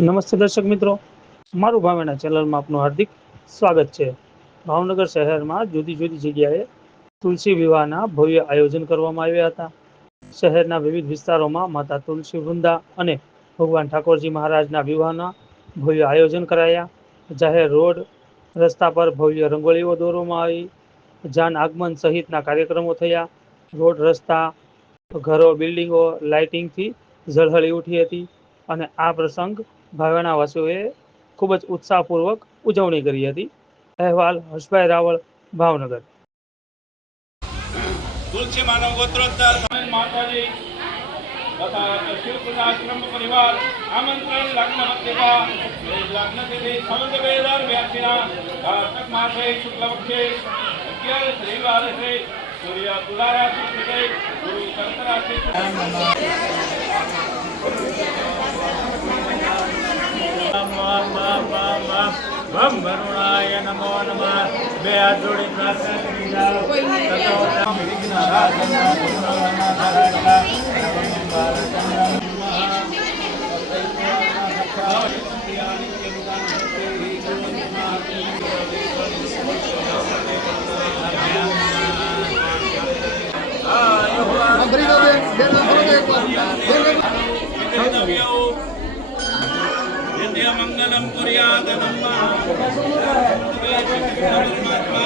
નમસ્તે દર્શક મિત્રો, મારું ભાવેના ચેનલમાં આપનું હાર્દિક સ્વાગત છે। ભાવનગર શહેરમાં જુદી જુદી જગ્યાએ તુલસી વિવાહના ભવ્ય આયોજન કરવામાં આવ્યા હતા। શહેરના વિવિધ વિસ્તારોમાં માતા તુલસી વૃંદા અને ભગવાન ઠાકોરજી મહારાજના વિવાહના ભવ્ય આયોજન કરાયા। જાહેર રોડ રસ્તા પર ભવ્ય રંગોળીઓ દોરવામાં આવી, જાન આગમન સહિતના કાર્યક્રમો થયા। રોડ રસ્તા, ઘરો, બિલ્ડિંગો લાઇટિંગથી ઝળહળી ઉઠી હતી અને આ પ્રસંગ ભાવેના વાસીઓએ ખૂબ જ ઉત્સાહપૂર્વક ઉજવણી કરી હતી। અહેવાલ હર્ષભાઈ રાવળ, ભાવનગર। तुलसी मानव गोत्रोत्तर माताजी तथा शिवप्रसाश्रम परिवार आमंत्रण लग्न पत्रिका लग्न तिथि समस्त वेदार व्याख्या कार्तक मासे शुक्ल पक्षे 11 श्रीवार से सूर्य तुला राशि स्थित गुरु कर्क राशि बम वरुणाय नमो नमः बे हाथ जोड़ी प्रार्थना करी जाओ ततो विघ्नराजन मंगलम कुर्यात नमः परमात्मा